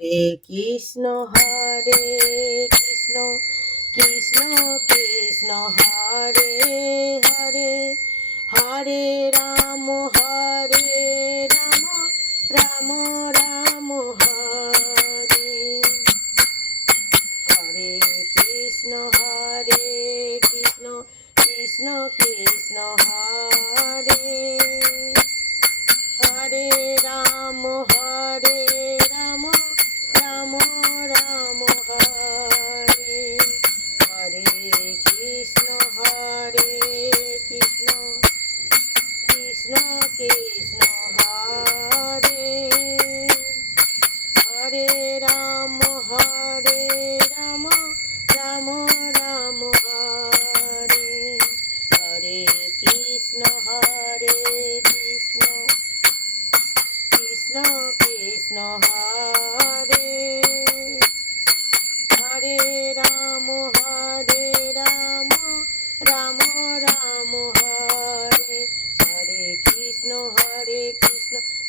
হরে কৃষ্ণ কৃষ্ণ কৃষ্ণ হরে হরে হরে রাম রাম রাম হরে হরে কৃষ্ণ কৃষ্ণ কৃষ্ণ হরে হরে রাম রাম রাম হরে হরে কৃষ্ণ কৃষ্ণ কৃষ্ণ হরে হরে রাম রাম রাম হরে হরে কৃষ্ণ কৃষ্ণ কৃষ্ণ হরে হরে রাম রাম রাম হরে হরে কৃষ্ণ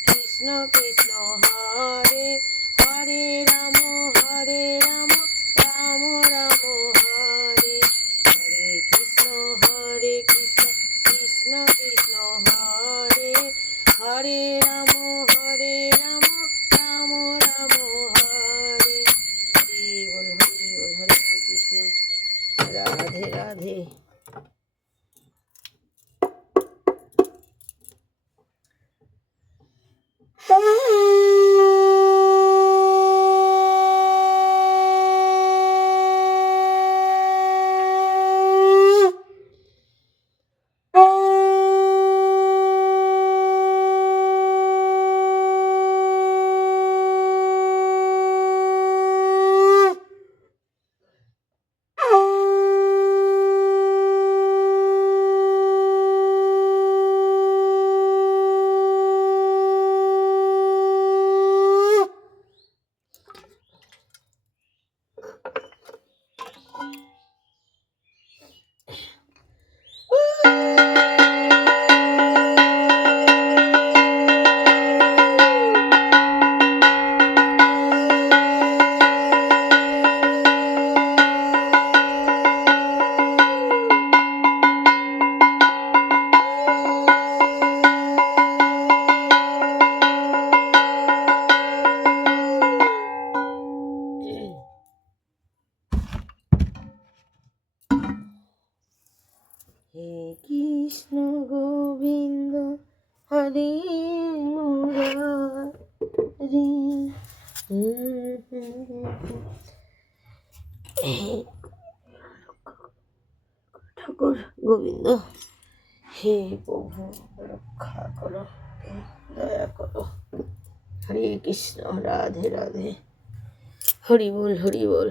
কৃষ্ণ কৃষ্ণ হরে হরে রাম রাম রাম হরে হরে কৃষ্ণ কৃষ্ণ কৃষ্ণ হরে হরে রাম রাম রাম হরে হরি বল হরে কৃষ্ণ রাধে রাধে। হে কৃষ্ণ গোবিন্দ হরে মুরারি ঠাকুর গোবিন্দ, হে প্রভু রক্ষা করো, দয়া করো। হরে কৃষ্ণ, রাধে রাধে, হরি বল হরি বল।